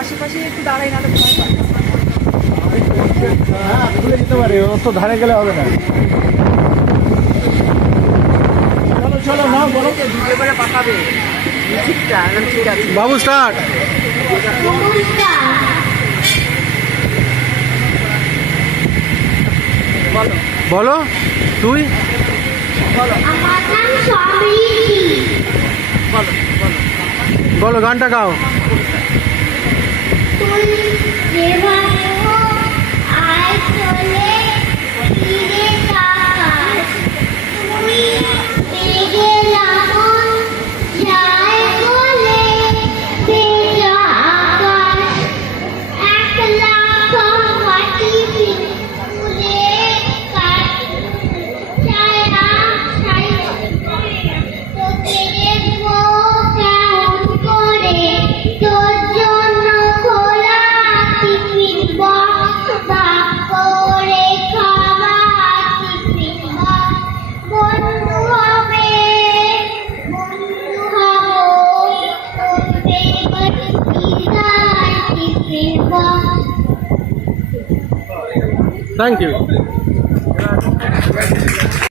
আশেপাশে একটু দাঁড়াই না ভুলে যেতে পারে, ও তো ধারে গেলে হবে না। চলো চলো না বলো, ভিডিও করে পাঠাবে মিউজিকটা। ঠিক আছে বাবু স্টার্ট। বলো বলো তুই বলো আমার নাম সমৃদ্ধি। বলো বলো বলো, গানটা গাও। তুই যেভাবে হোক আয় চলে ফিরে তাকাস। তুই বেগে লাবণ যায় বলে ভেজা আকাশ। একলা মাটি তুলে কাট ছায়া ছায়া তোকে দেখবো কেমন করে। তোর জন্য খোলা টিফিন বক্স ভাগ করে খাওয়া টিফিন বক্স। বন্ধু হবে বন্ধু হবো তোর ফেভারিট পিজার টিফিন বক্স। Thank you.